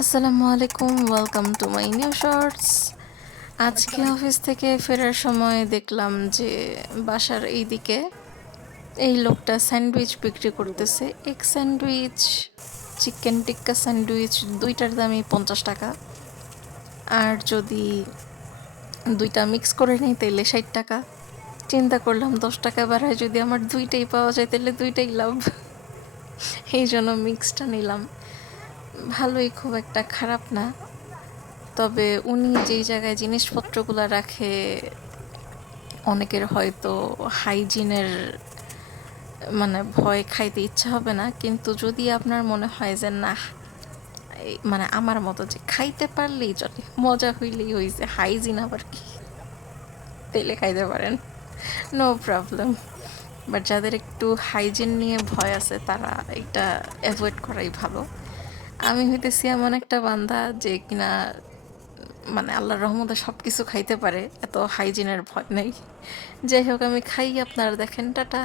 আসসালামু আলাইকুম, welcome to my new shorts. আজকে অফিস থেকে ফেরার সময় দেখলাম যে বাসার এইদিকে এই লোকটা স্যান্ডউইচ বিক্রি করতেছে। এগ স্যান্ডউইচ, চিকেন টিক্কা স্যান্ডউইচ, দুইটার দামই 50 টাকা। আর যদি দুইটা মিক্স করে নিই তাহলে 60 টাকা। চিন্তা করলাম 10 টাকা বাড়ায় যদি আমার দুইটাই পাওয়া যায় তাহলে দুইটাই লাভ। এই জন্য মিক্সটা নিলাম। ভালোই, খুব একটা খারাপ না। তবে উনি যেই জায়গায় জিনিসপত্রগুলো রাখে, অনেকের হয়তো হাইজিনের মানে ভয় খাইতে ইচ্ছা হবে না, কিন্তু যদি আপনার মনে হয় যে না, মানে আমার মতো যে খাইতে পারলেই চলে, মজা হইলেই হইছে, হাইজিন আবার কি, তেলে খাইতে পারেন, নো প্রবলেম। বাট যাদের একটু হাইজিন নিয়ে ভয় আছে তারা এটা অ্যাভয়েড করাই ভালো। আমি হইতেছি এমন একটা বান্দা যে কিনা মানে আল্লাহর রহমতে সব কিছু খাইতে পারে, এত হাইজিনের ভয় নেই। যাই হোক, আমি খাই, আপনারা দেখেন। টাটা।